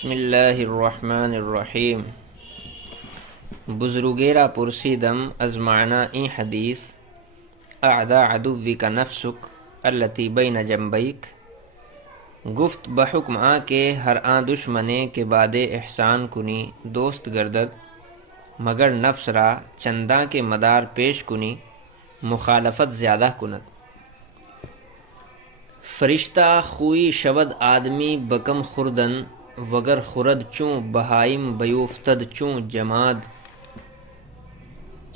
بسم اللہ الرحمن الرحیم بزرگیرا پرسیدم از معنی این حدیث اعدا عدوک نفسک التی بین جنبیک گفت بحکم آ کے ہر آن دشمنے کے بعد احسان کنی دوست گردد مگر نفس را چنداں کے مدار پیش کنی مخالفت زیادہ کند فرشتہ خوئی شود آدمی بکم خوردن وگر خورد چوں بہائم بیوفتد چوں جماد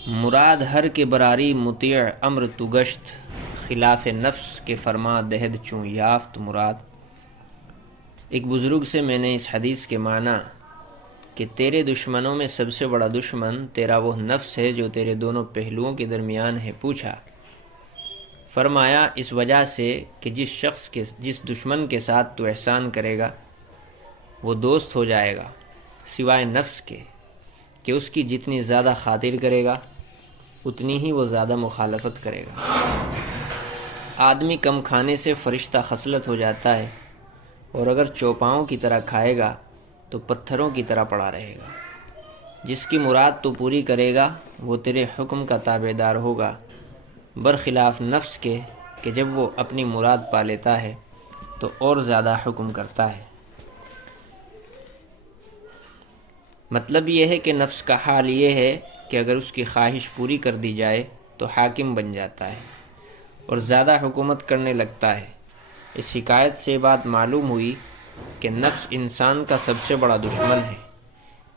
مراد ہر کے براری مطیع امر تو گشت خلاف نفس کے فرما دہد چوں یافت مراد۔ ایک بزرگ سے میں نے اس حدیث کے معنی کہ تیرے دشمنوں میں سب سے بڑا دشمن تیرا وہ نفس ہے جو تیرے دونوں پہلوؤں کے درمیان ہے پوچھا۔ فرمایا اس وجہ سے کہ جس دشمن کے ساتھ تو احسان کرے گا وہ دوست ہو جائے گا سوائے نفس کے کہ اس کی جتنی زیادہ خاطر کرے گا اتنی ہی وہ زیادہ مخالفت کرے گا۔ آدمی کم کھانے سے فرشتہ خصلت ہو جاتا ہے اور اگر چوپاؤں کی طرح کھائے گا تو پتھروں کی طرح پڑا رہے گا۔ جس کی مراد تو پوری کرے گا وہ تیرے حکم کا تابع دار ہوگا برخلاف نفس کے کہ جب وہ اپنی مراد پا لیتا ہے تو اور زیادہ حکم کرتا ہے۔ مطلب یہ ہے کہ نفس کا حال یہ ہے کہ اگر اس کی خواہش پوری کر دی جائے تو حاکم بن جاتا ہے اور زیادہ حکومت کرنے لگتا ہے۔ اس حکایت سے بات معلوم ہوئی کہ نفس انسان کا سب سے بڑا دشمن ہے،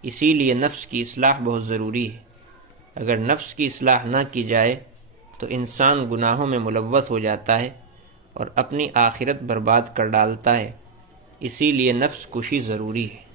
اسی لیے نفس کی اصلاح بہت ضروری ہے۔ اگر نفس کی اصلاح نہ کی جائے تو انسان گناہوں میں ملوث ہو جاتا ہے اور اپنی آخرت برباد کر ڈالتا ہے، اسی لیے نفس کشی ضروری ہے۔